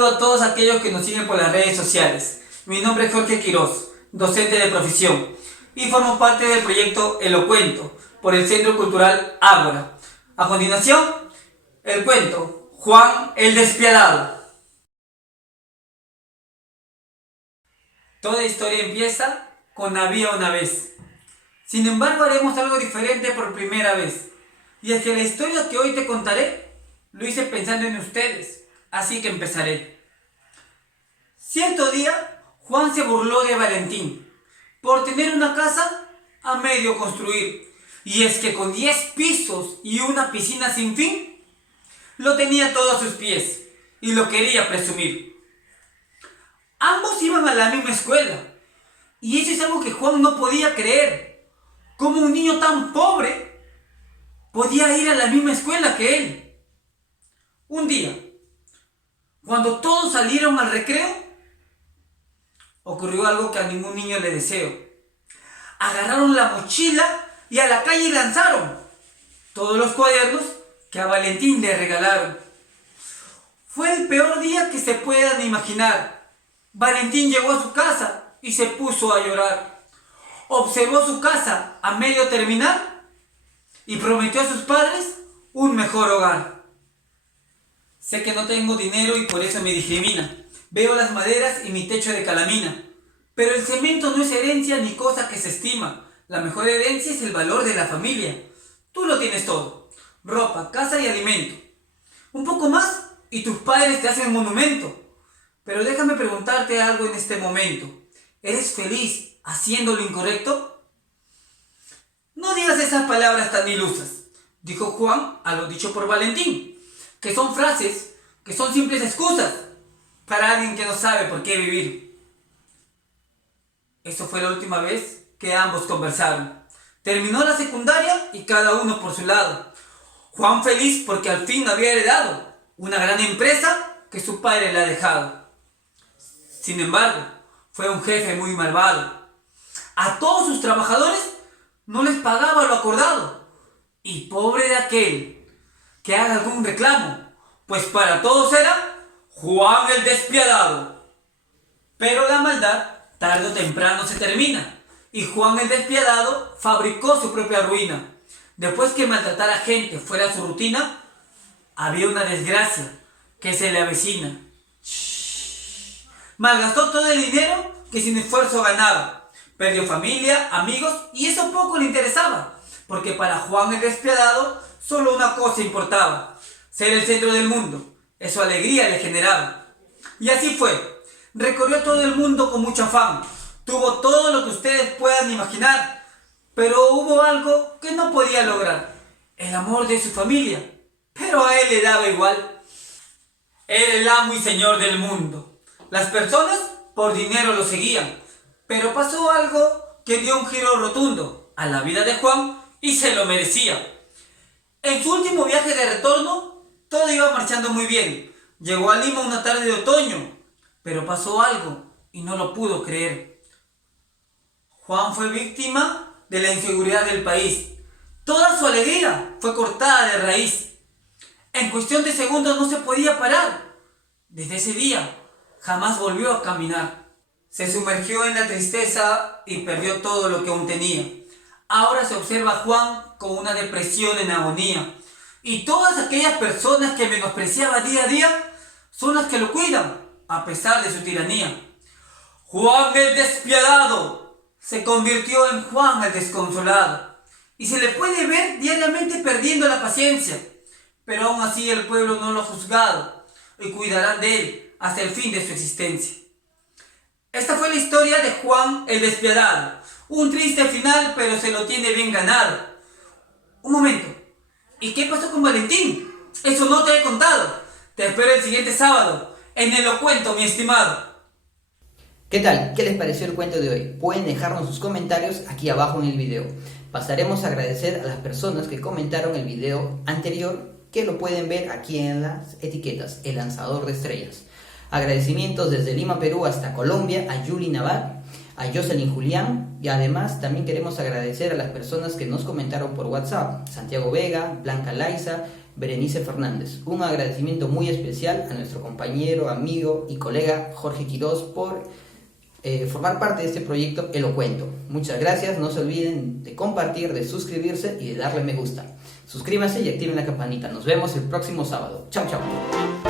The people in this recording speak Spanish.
saludo a todos aquellos que nos siguen por las redes sociales. Mi nombre es Jorge Quiroz, docente de profesión, y formo parte del proyecto Elocuento por el Centro Cultural Ágora. A continuación, el cuento Juan el Despiadado. Toda historia empieza con había una vez. Sin embargo, haremos algo diferente por primera vez. Y es que la historia que hoy te contaré lo hice pensando en ustedes, así que empezaré. Cierto día, Juan se burló de Valentín por tener una casa a medio construir. Y es que con 10 pisos y una piscina sin fin, lo tenía todo a sus pies y lo quería presumir. Ambos iban a la misma escuela y eso es algo que Juan no podía creer. ¿Cómo un niño tan pobre podía ir a la misma escuela que él? Un día, cuando todos salieron al recreo, ocurrió algo que a ningún niño le deseo. Agarraron la mochila y a la calle lanzaron todos los cuadernos que a Valentín le regalaron. Fue el peor día que se puedan imaginar. Valentín llegó a su casa y se puso a llorar. Observó su casa a medio terminar y prometió a sus padres un mejor hogar. Sé que no tengo dinero y por eso me discrimina. Veo las maderas y mi techo de calamina. Pero el cemento no es herencia ni cosa que se estima. La mejor herencia es el valor de la familia. Tú lo tienes todo: ropa, casa y alimento. Un poco más y tus padres te hacen un monumento. Pero déjame preguntarte algo en este momento. ¿Eres feliz haciendo lo incorrecto? No digas esas palabras tan ilusas, dijo Juan a lo dicho por Valentín, que son frases, que son simples excusas para alguien que no sabe por qué vivir. Eso fue la última vez que ambos conversaron. Terminó la secundaria y cada uno por su lado. Juan feliz porque al fin había heredado una gran empresa que su padre le ha dejado. Sin embargo, fue un jefe muy malvado. A todos sus trabajadores no les pagaba lo acordado. Y pobre de aquel que haga algún reclamo, pues para todos era Juan el Despiadado. Pero la maldad tarde o temprano se termina, y Juan el Despiadado fabricó su propia ruina. Después que maltratar a gente fuera su rutina, había una desgracia que se le avecina. Malgastó todo el dinero que sin esfuerzo ganaba. Perdió familia, amigos y eso poco le interesaba, porque para Juan el Despiadado solo una cosa importaba: ser el centro del mundo. Eso alegría le generaba. Y así fue. Recorrió todo el mundo con mucho afán. Tuvo todo lo que ustedes puedan imaginar, pero hubo algo que no podía lograr: el amor de su familia. Pero a él le daba igual. Era el amo y señor del mundo. Las personas por dinero lo seguían, pero pasó algo que dio un giro rotundo a la vida de Juan y se lo merecía. En su último viaje de retorno, todo iba marchando muy bien. Llegó a Lima una tarde de otoño, pero pasó algo y no lo pudo creer. Juan fue víctima de la inseguridad del país. Toda su alegría fue cortada de raíz. En cuestión de segundos no se podía parar. Desde ese día jamás volvió a caminar. Se sumergió en la tristeza y perdió todo lo que aún tenía. Ahora se observa a Juan con una depresión en agonía. Y todas aquellas personas que menospreciaba día a día son las que lo cuidan, a pesar de su tiranía. Juan el Despiadado se convirtió en Juan el Desconsolado. Y se le puede ver diariamente perdiendo la paciencia. Pero aún así el pueblo no lo ha juzgado y cuidarán de él hasta el fin de su existencia. Esta fue la historia de Juan el Despiadado. Un triste final, pero se lo tiene bien ganado. Un momento. ¿Y qué pasó con Valentín? Eso no te he contado. Te espero el siguiente sábado en Elocuento, mi estimado. ¿Qué tal? ¿Qué les pareció el cuento de hoy? Pueden dejarnos sus comentarios aquí abajo en el video. Pasaremos a agradecer a las personas que comentaron el video anterior, que lo pueden ver aquí en las etiquetas, El Lanzador de Estrellas. Agradecimientos desde Lima, Perú hasta Colombia, a Yuli Navar, a Jocelyn Julián, y además también queremos agradecer a las personas que nos comentaron por WhatsApp: Santiago Vega, Blanca Laiza, Berenice Fernández. Un agradecimiento muy especial a nuestro compañero, amigo y colega Jorge Quiroz por formar parte de este proyecto Elocuento. Muchas gracias, no se olviden de compartir, de suscribirse y de darle me gusta. Suscríbanse y activen la campanita. Nos vemos el próximo sábado. Chao, chao.